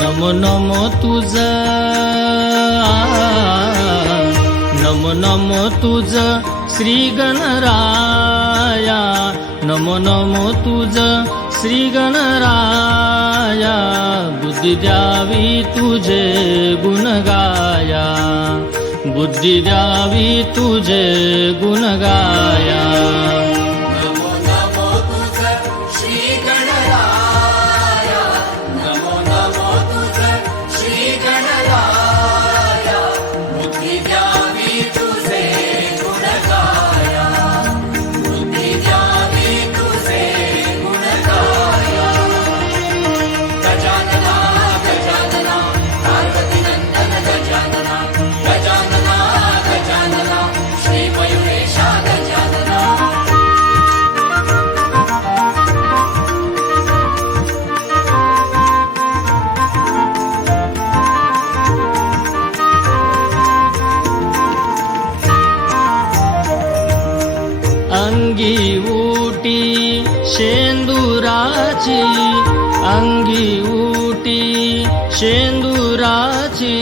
नमो नमो तुझ, नमो नमो तुझ श्री गणराया, नमो नमो तुझ श्री गणराया, बुद्धी द्यावी तुझे गुण गाया, बुद्धी द्यावी तुझे गुण गाया. अंगी उटी शेंदुराची, अंगी उटी शेंदुराची,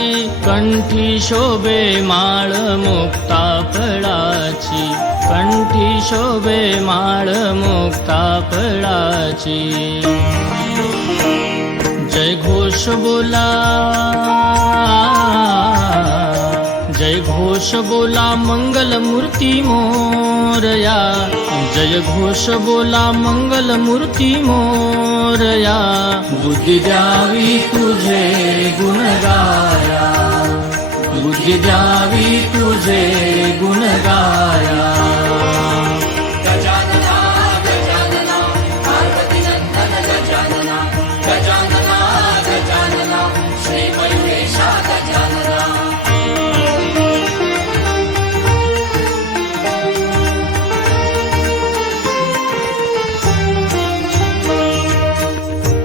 कंठी शोभे माळ मुक्ता फळाची, कंठी शोभे माळ मुक्ता फळाची. जय घोष बोला, जय घोष बोला मंगल मूर्ती मोरया, जय घोष बोला मंगल मूर्ती मोरया, बुद्धी द्यावी तुझे गुण गाया, बुद्धी द्यावी तुझे गुण गाया.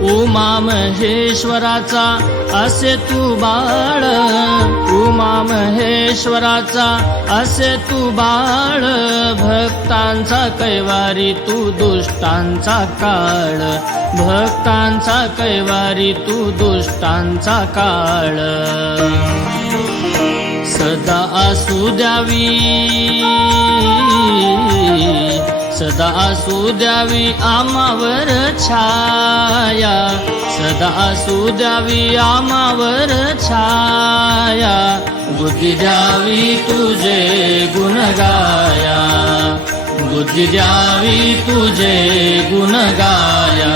उमा महेश्वराचा असे तू बाळ, उमा महेश्वराचा असे तू बाळ, भक्तांचा कैवारी तू दुष्टांचा काळ, भक्तांचा कैवारी तू दुष्टांचा काळ. सदा असू द्यावी, सदा असू द्यावी आमावर छाया, सदा असू द्यावी आमावर छाया, बुद्धी द्यावी तुझे गुण गाया, बुद्धी द्यावी तुझे गुण गाया.